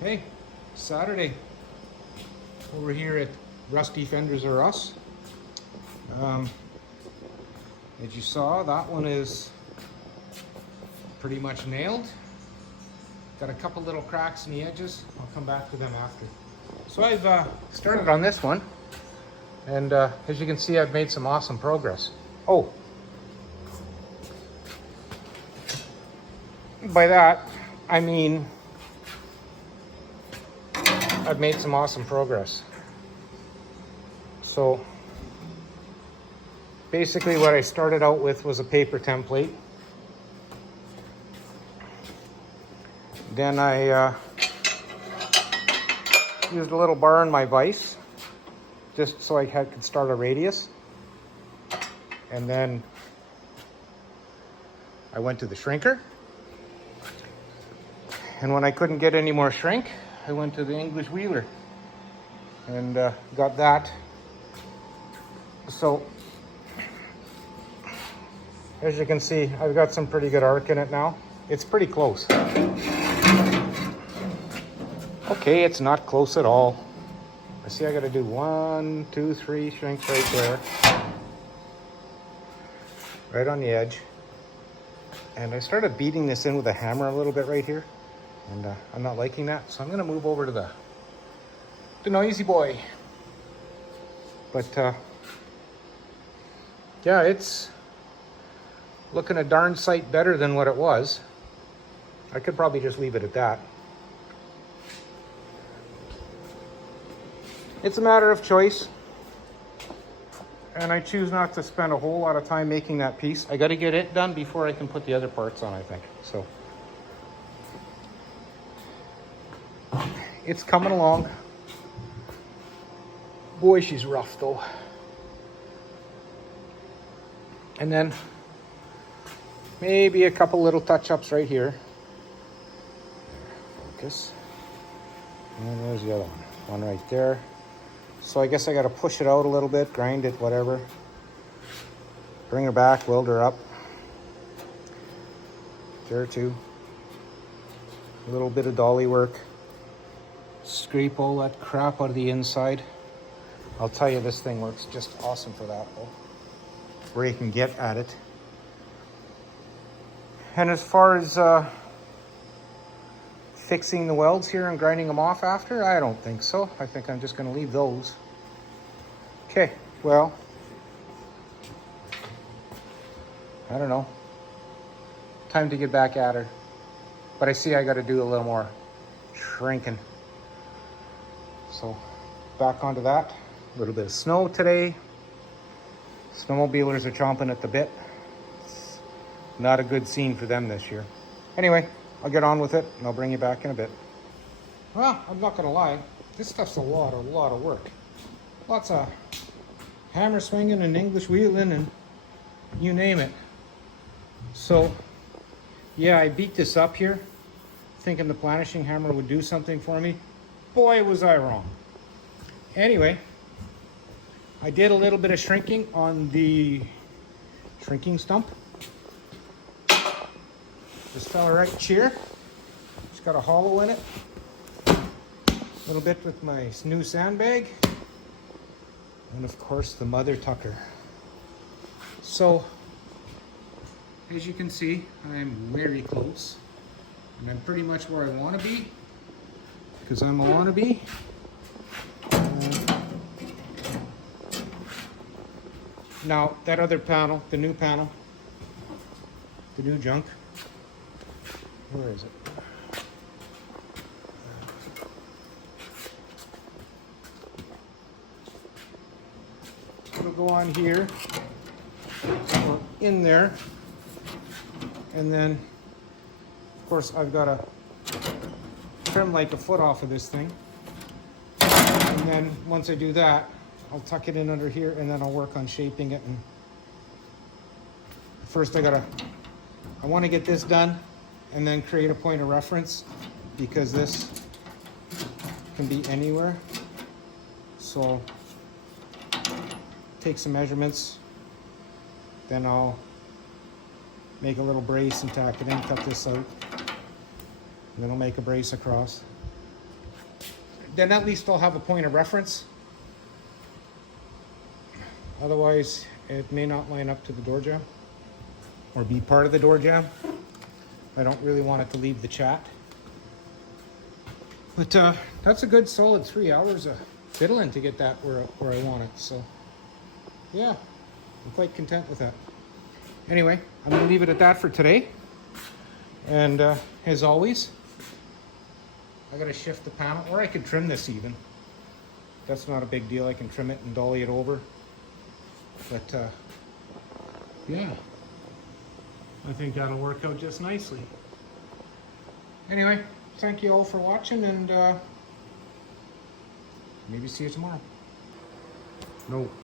Hey, Saturday over here at Rusty Fenders R Us. As you saw, that one is pretty much nailed. Got a couple little cracks in the edges. I'll come back to them after. So I've started on this one, and as you can see, I've made some awesome progress. Oh, by that I mean I've made some awesome progress. So basically what I started out with was a paper template. Then I used a little bar in my vise just so I could start a radius. And then I went to the shrinker. And when I couldn't get any more shrink, I went to the English wheeler and got that. So as you can see, I've got some pretty good arc in it now. It's pretty close. Okay, it's not close at all. I see I gotta do 1, 2, 3 shrinks right there. Right on the edge. And I started beating this in with a hammer a little bit right here. And I'm not liking that, so I'm gonna move over to the noisy boy. But yeah, it's looking a darn sight better than what it was. I could probably just leave it at that. It's a matter of choice, and I choose not to spend a whole lot of time making that piece. I got to get it done before I can put the other parts on, I think. So it's coming along. Boy, she's rough though. And then maybe a couple little touch-ups right here. Focus. And there's the other one. One right there. So I guess I got to push it out a little bit, grind it, whatever. Bring her back, weld her up. There too. A little bit of dolly work. Scrape all that crap out of the inside. I'll tell you, this thing works just awesome for that though. Where you can get at it. And as far as fixing the welds here and grinding them off after, I don't think so. I think I'm just going to leave those. Okay, well, I don't know. Time to get back at her. But I see I got to do a little more shrinking. So back onto that. A little bit of snow today. Snowmobilers are chomping at the bit. It's not a good scene for them this year. Anyway, I'll get on with it and I'll bring you back in a bit. Well, I'm not gonna lie. This stuff's a lot of work. Lots of hammer swinging and English wheeling and you name it. So, yeah, I beat this up here, thinking the planishing hammer would do something for me. Boy, was I wrong. Anyway, I did a little bit of shrinking on the shrinking stump. This fella right here, it's got a hollow in it. A little bit with my new sandbag. And of course the mother tucker. So, as you can see, I'm very close. And I'm pretty much where I want to be. Because I'm a wannabe. Now, that other panel, the new junk, where is it? It'll go on here, or in there, and then, of course, I've got to trim like a foot off of this thing, and then once I do that, I'll tuck it in under here, and then I'll work on shaping it. And first I want to get this done and then create a point of reference, because this can be anywhere. So take some measurements, then I'll make a little brace and tack it in, cut this out, and then I'll make a brace across. then at least I'll have a point of reference. Otherwise, it may not line up to the door jamb or be part of the door jamb. I don't really want it to leave the chat. But that's a good solid 3 hours of fiddling to get that where I want it. So yeah, I'm quite content with that. Anyway, I'm gonna leave it at that for today. And as always, I gotta shift the panel, or I can trim this even. That's not a big deal. I can trim it and dolly it over. But yeah, I think that'll work out just nicely. Anyway, thank you all for watching, and maybe see you tomorrow. No.